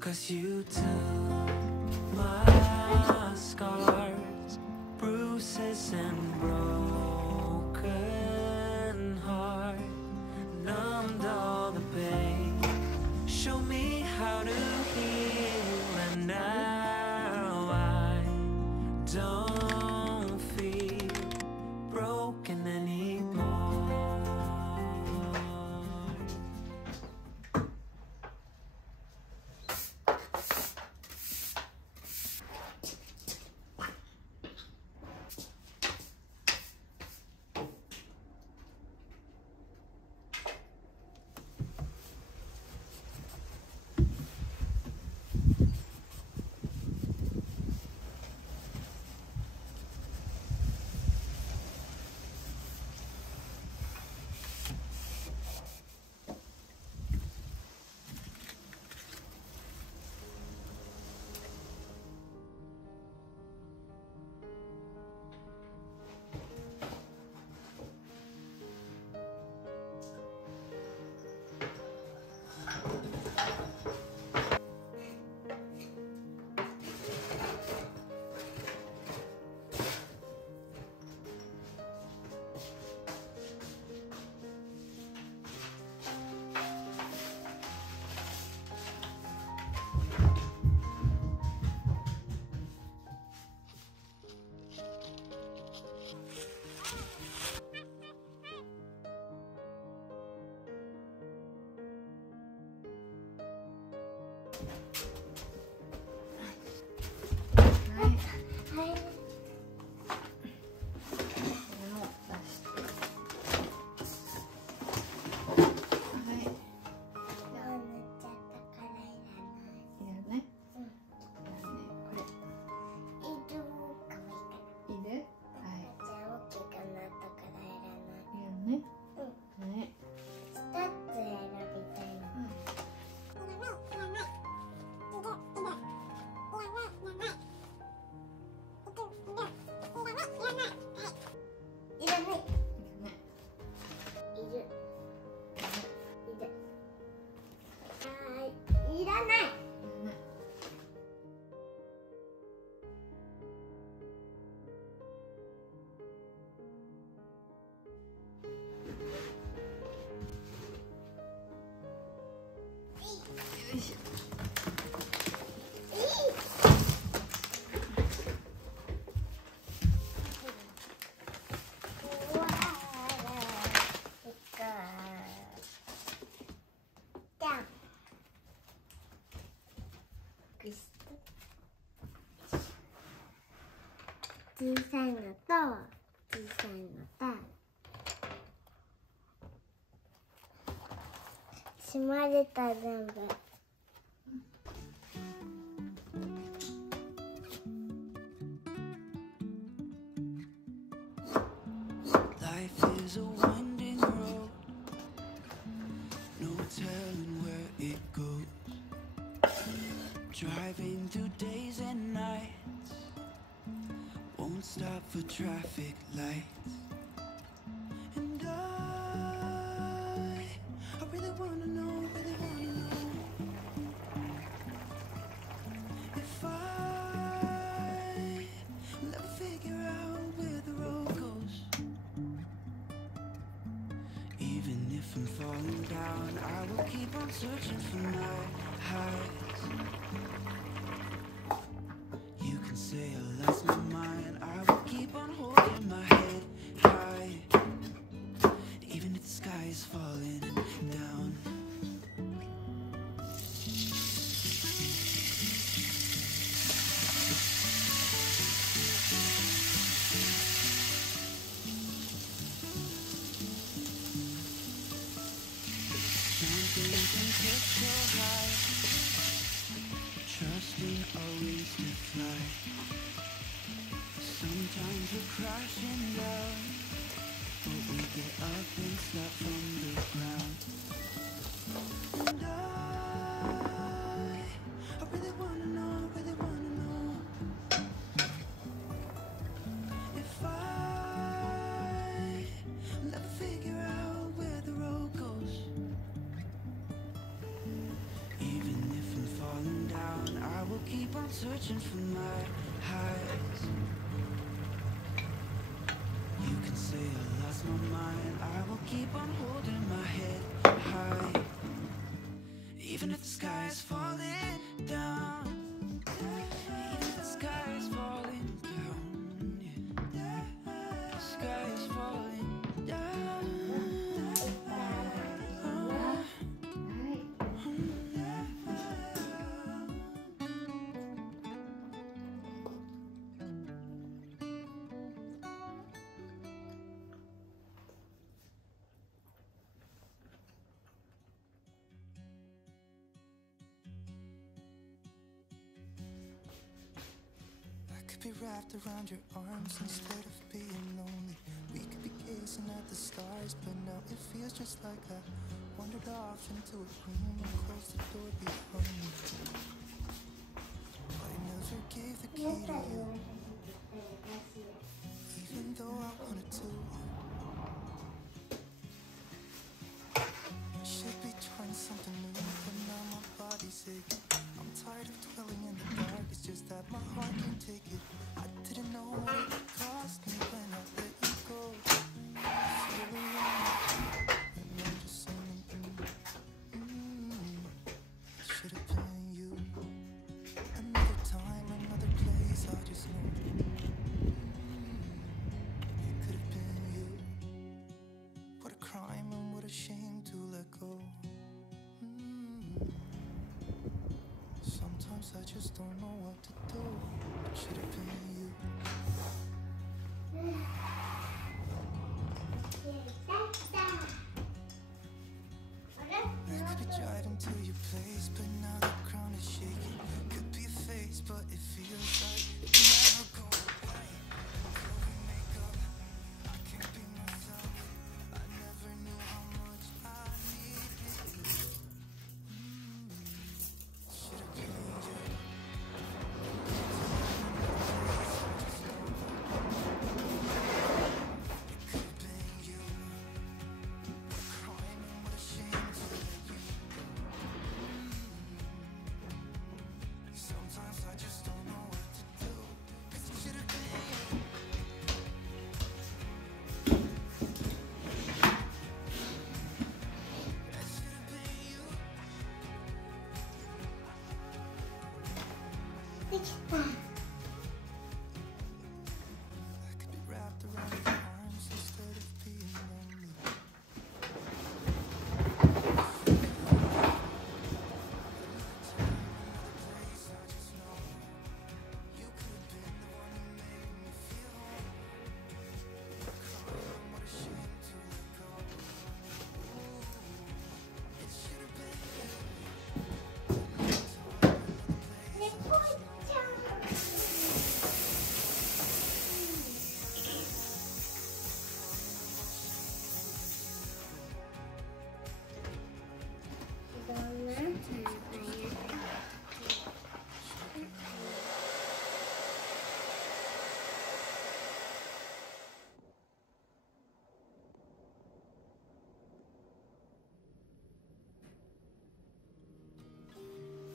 'Cause you took my scars, bruises and broken heart, numbed all the pain, show me how to heal, and now I don't feel broken anymore.小さいのと小さいのと閉まれた全部。Life is a winding road, no telling where it goes. Driving through days and nights, won't stop for traffic lights. And I really wanna know if I will ever figure out where the road goes. Even if I'm falling down, I will keep on searching for my highs. You can say I lost my mind, I will keep on holding my head high, even if the sky is falling down. Jumping from cliffs so high, trusting our wings to fly. Sometimes we're crashing down, but we get up and start from the ground. And I really wanna know if I will ever figure out where the road goes. will keep on searching for my highs. You can say I lost my mind, I will keep on holding my head high. Even if the sky is falling down, even if the sky is falling down, yeah. The sky is falling down. Be wrapped around your arms instead of being lonely. We could be gazing at the stars, but now it feels just like I wandered off into a room and closed the door behind me. I never gave the key to you, even though I wanted to. I should be trying something new, but now my body's aching. I'm tired of dwelling in the dark, it's just that my heart can't take it. I didn't know what it would cost me when I let you go. I feel alone, and I'm just saying, it should have been you. Another time, another place, I just know it could have been you. What a crime and what a shame to let go. Sometimes I just don't know what to do. It should have been you. I could be driving to your place, but now the ground is shaking. Could be a face, but it feels like it never goes away. Until we make up, I can't be myself. I never knew how much I needed you. Should have been you. I could be wrapped around your arms instead of being lonely. Place I just know you could have been the one who made me feel home. Crying, what a shame to let go. It should have been you.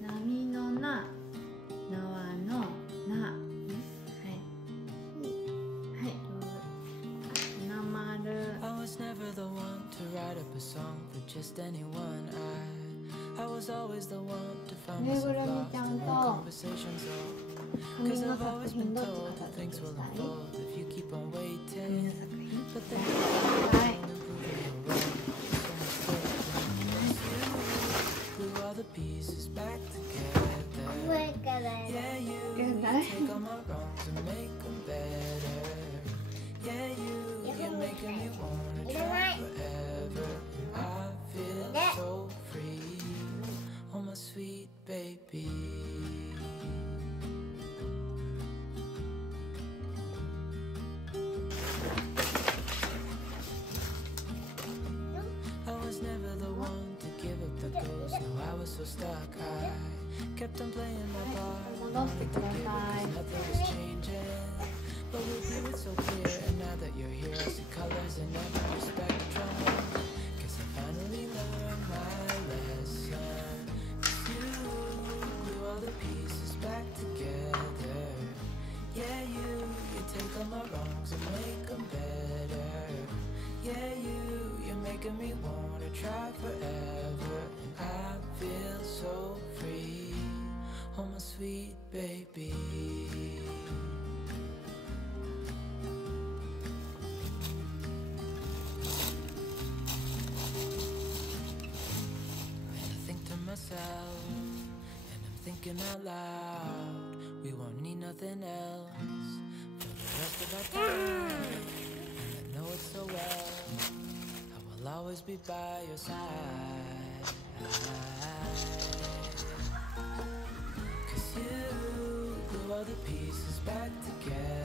Nami no na, Nawa no na. I was never the one to write up a song for just anyone. I was always the one to find myself lost in our conversations. Cause I've always been told that things will unfold if you keep on waiting. But then glue all the pieces back together. Yeah, you take all my wrongs and make them better. Yeah, you're making me wanna try forever. I feel so free, oh my sweet baby. I was never the one to give up the ghost. No, I was so stuck. I kept on playing my part, wanted to give it 'cause nothing was changing. But with you it's so clear, and now that you're here I see colors in every spectrum. Cause I finally learned my lesson. 'Cause you glue all the pieces back sweet baby. Myself, and I'm thinking out loud, we won't need nothing else for the rest of our time. And I know it so well, I will always be by your side. 'Cause you glue all the pieces back together.